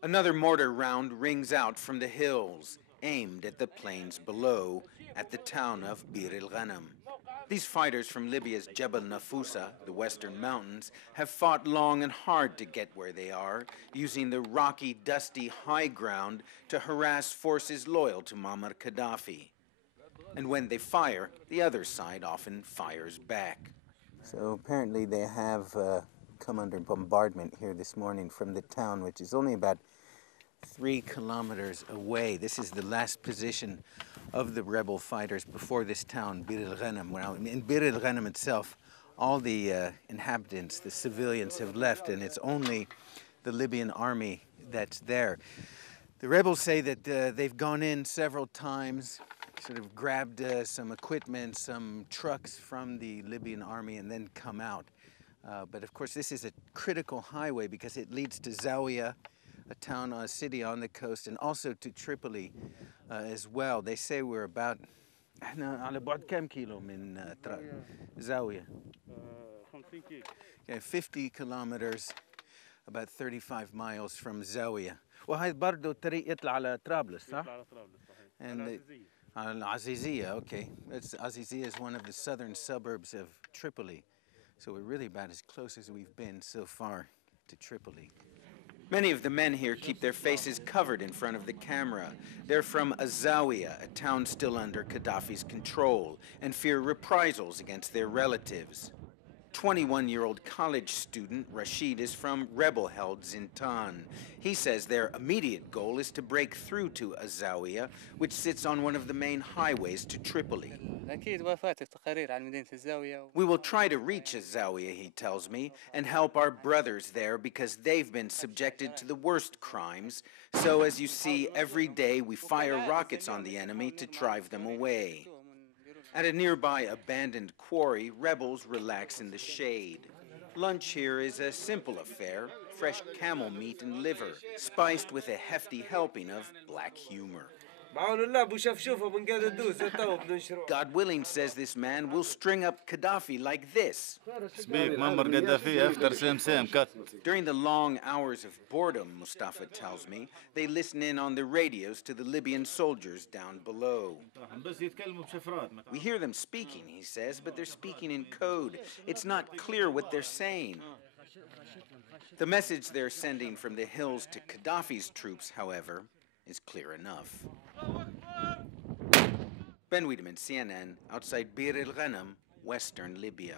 Another mortar round rings out from the hills, aimed at the plains below, at the town of al-Ghanam. These fighters from Libya's Jebel Nafusa, the western mountains, have fought long and hard to get where they are, using the rocky, dusty high ground to harass forces loyal to Muammar Gadhafi. And when they fire, the other side often fires back. So apparently they have come under bombardment here this morning from the town, which is only about 3 kilometers away. This is the last position of the rebel fighters before this town, al-Ghanam. Well, in al-Ghanam itself, all the inhabitants, the civilians, have left, and it's only the Libyan army that's there. The rebels say that they've gone in several times, sort of grabbed some equipment, some trucks from the Libyan army, and then come out. But of course, this is a critical highway because it leads to Zawiya, a town, a city on the coast, and also to Tripoli as well. They say we're about على بعد كم كيلو من زاوية 50 kilometers, about 35 miles from Zawiya. وهي برضه الطريق يطلع على طرابلس صح؟ And al-Aziziyya, okay. Aziziyya is one of the southern suburbs of Tripoli. So we're really about as close as we've been so far to Tripoli. Many of the men here keep their faces covered in front of the camera. They're from Zawiya, a town still under Gadhafi's control, and fear reprisals against their relatives. 21-year-old college student Rashid is from rebel-held Zintan. He says their immediate goal is to break through to Zawiya, which sits on one of the main highways to Tripoli. We will try to reach Zawiya, he tells me, and help our brothers there because they've been subjected to the worst crimes. So as you see, every day we fire rockets on the enemy to drive them away. At a nearby abandoned quarry, rebels relax in the shade. Lunch here is a simple affair, fresh camel meat and liver, spiced with a hefty helping of black humor. God willing, says this man, we'll string up Gadhafi like this. During the long hours of boredom, Mustafa tells me, they listen in on the radios to the Libyan soldiers down below. We hear them speaking, he says, but they're speaking in code. It's not clear what they're saying. The message they're sending from the hills to Gadhafi's troops, however, is clear enough. Ben Wedeman, CNN, outside Bir al-Ghanam, western Libya.